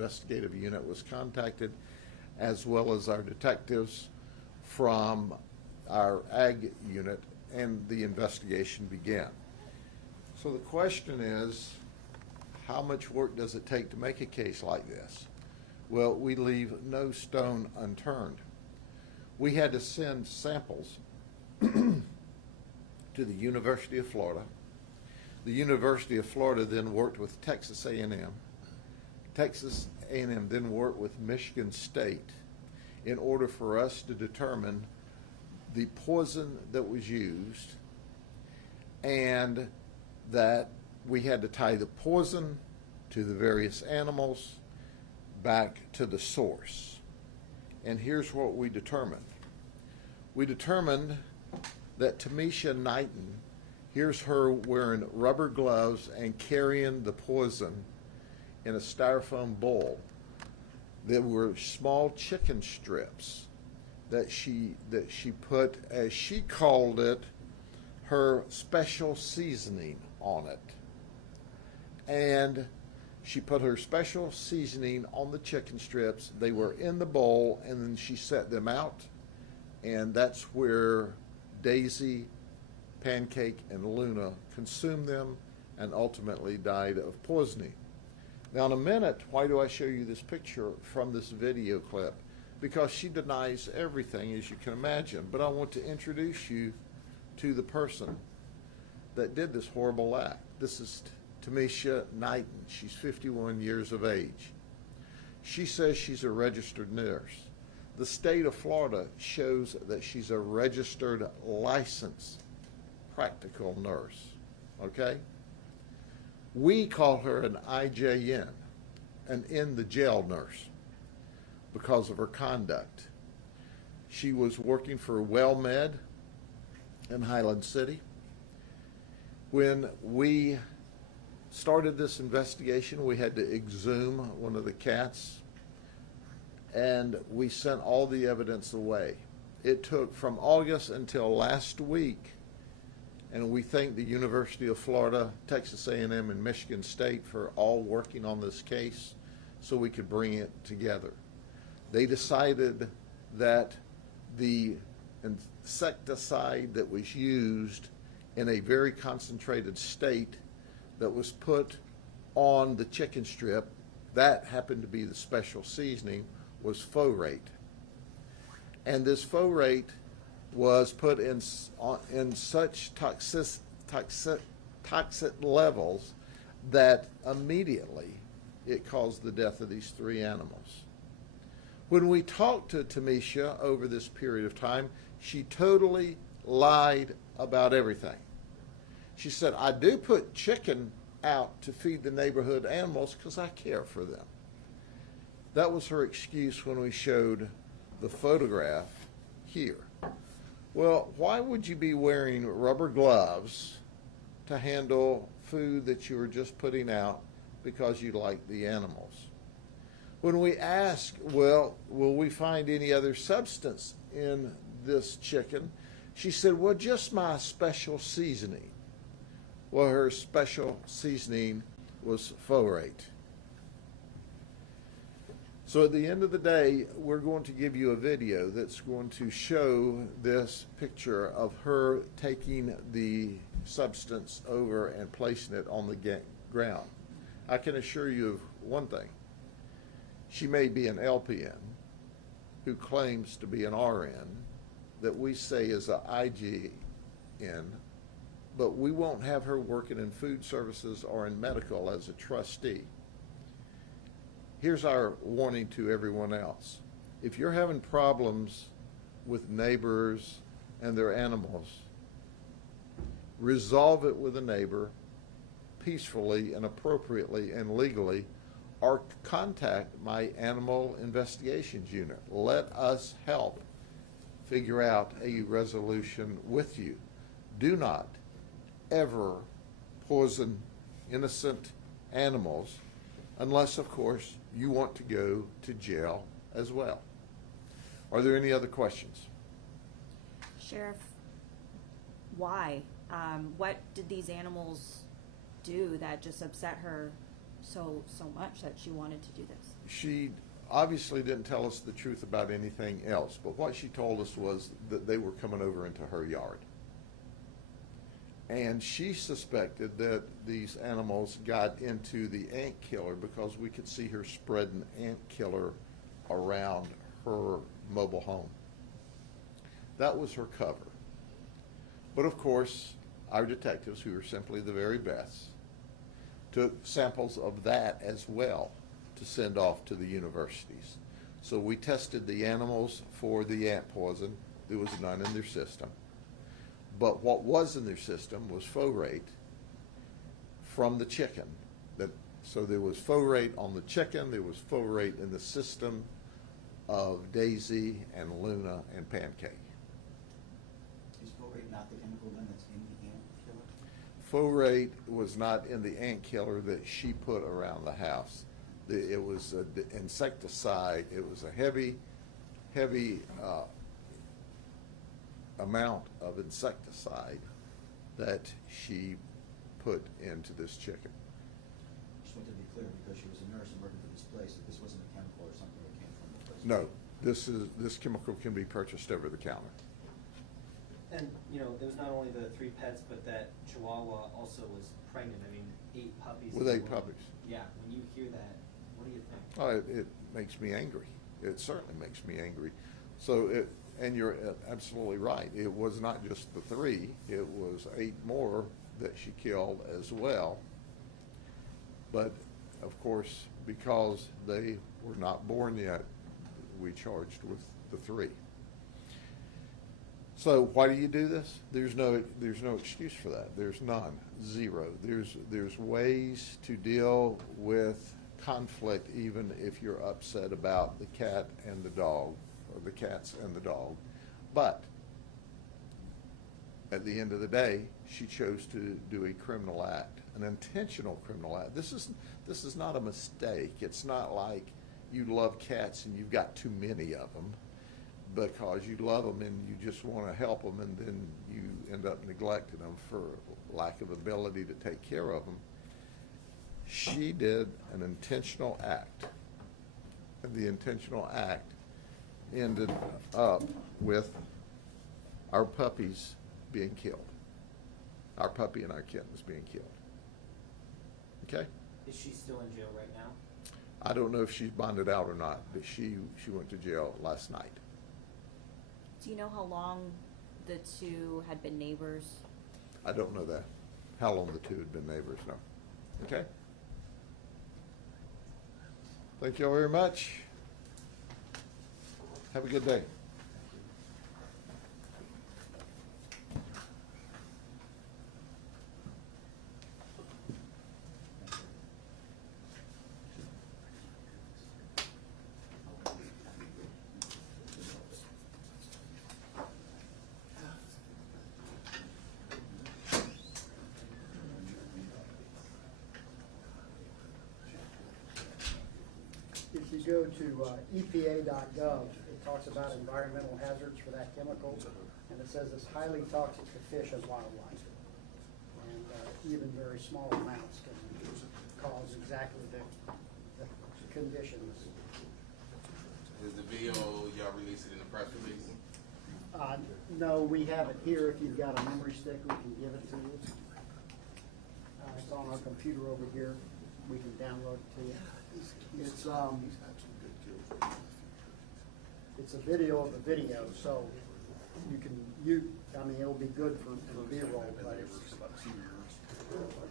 investigative unit was contacted, as well as our detectives from our ag unit, and the investigation began. So the question is, how much work does it take to make a case like this? Well, we leave no stone unturned. We had to send samples to the University of Florida. The University of Florida then worked with Texas A&M. Texas A&M then worked with Michigan State in order for us to determine the poison that was used, and that we had to tie the poison to the various animals back to the source. And here's what we determined. We determined that Tamisha Knighton, here's her wearing rubber gloves and carrying the poison in a styrofoam bowl. There were small chicken strips that she put, as she called it, her special seasoning on it. And she put her special seasoning on the chicken strips. They were in the bowl, and then she set them out, and that's where Daisy, Pancake, and Luna consumed them and ultimately died of poisoning. Now, in a minute, why do I show you this picture from this video clip? Because she denies everything, as you can imagine. But I want to introduce you to the person that did this horrible act. This is Tamisha Knighton. She's 51 years of age. She says she's a registered nurse. The state of Florida shows that she's a registered, licensed, practical nurse. Okay? We call her an IJN, an in the jail nurse, because of her conduct. She was working for WellMed in Highland City. When we started this investigation, we had to exhume one of the cats, and we sent all the evidence away. It took from August until last week, and we thank the University of Florida, Texas A&M, and Michigan State for all working on this case so we could bring it together. They decided that the insecticide that was used in a very concentrated state that was put on the chicken strip, that happened to be the special seasoning, was folate. And this folate was put in such toxic levels that immediately it caused the death of these 3 animals. When we talked to Tamisha over this period of time, she totally lied about everything. She said, I do put chicken out to feed the neighborhood animals because I care for them. That was her excuse when we showed the photograph here. Well, why would you be wearing rubber gloves to handle food that you were just putting out because you like the animals? When we ask, well, will we find any other substance in this chicken? She said, well, just my special seasoning. Well, her special seasoning was folate. So at the end of the day, we're going to give you a video that's going to show this picture of her taking the substance over and placing it on the ground. I can assure you of one thing. She may be an LPN who claims to be an RN that we say is an IGN, but we won't have her working in food services or in medical as a trustee. Here's our warning to everyone else. If you're having problems with neighbors and their animals, resolve it with a neighbor peacefully and appropriately and legally, or contact my animal investigations unit. Let us help figure out a resolution with you. Do not ever poison innocent animals unless, of course, you want to go to jail as well. Are there any other questions? Sheriff, why? What did these animals do that just upset her so much that she wanted to do this? she obviously didn't tell us the truth about anything else, but what she told us was that they were coming over into her yard. And she suspected that these animals got into the ant killer because we could see her spreading ant killer around her mobile home. That was her cover. But of course, our detectives, who are simply the very best, took samples of that as well to send off to the universities. So we tested the animals for the ant poison. There was none in their system. But what was in their system was folate from the chicken. So there was folate on the chicken, there was folate in the system of Daisy and Luna and Pancake. Is folate not the chemical then that's in the ant killer? Folate was not in the ant killer that she put around the house. It was an insecticide. It was a heavy amount of insecticide that she put into this chicken. Just want to be clear, because she was a nurse and working for this place, that this wasn't a chemical or something that came from the place. No, this chemical can be purchased over the counter. And, you know, it was not only the 3 pets, but that Chihuahua also was pregnant. I mean, 8 puppies. With 8 puppies. Yeah, when you hear that, what do you think? Oh, it makes me angry. It certainly makes me angry. So and you're absolutely right. It was not just the 3. It was 8 more that she killed as well. But of course, because they were not born yet, we charged with the 3. So why do you do this? There's no excuse for that. There's none. Zero. There's ways to deal with conflict even if you're upset about the cat and the dog, or the cats and the dog. But at the end of the day, she chose to do a criminal act, an intentional criminal act. This is not a mistake. It's not like you love cats and you've got too many of them because you love them and you just want to help them, and then you end up neglecting them for lack of ability to take care of them. She did an intentional act, and the intentional act ended up with our puppies being killed, our puppy and our kittens being killed. Okay? Is she still in jail right now? I don't know if she's bonded out or not, but she went to jail last night. Do you know how long the 2 had been neighbors? I don't know that, how long the 2 had been neighbors, no. Okay? Thank you all very much. Have a good day. If you go to EPA.gov, it talks about environmental hazards for that chemical, and it says it's highly toxic to fish and wildlife. And even very small amounts can cause exactly the conditions. Is the video, y'all release it in the press release? No, we have it here. If you've got a memory stick, we can give it to you. It's on our computer over here. We can download it to you. It's a video of a video, so I mean, it'll be good for B-roll, but it's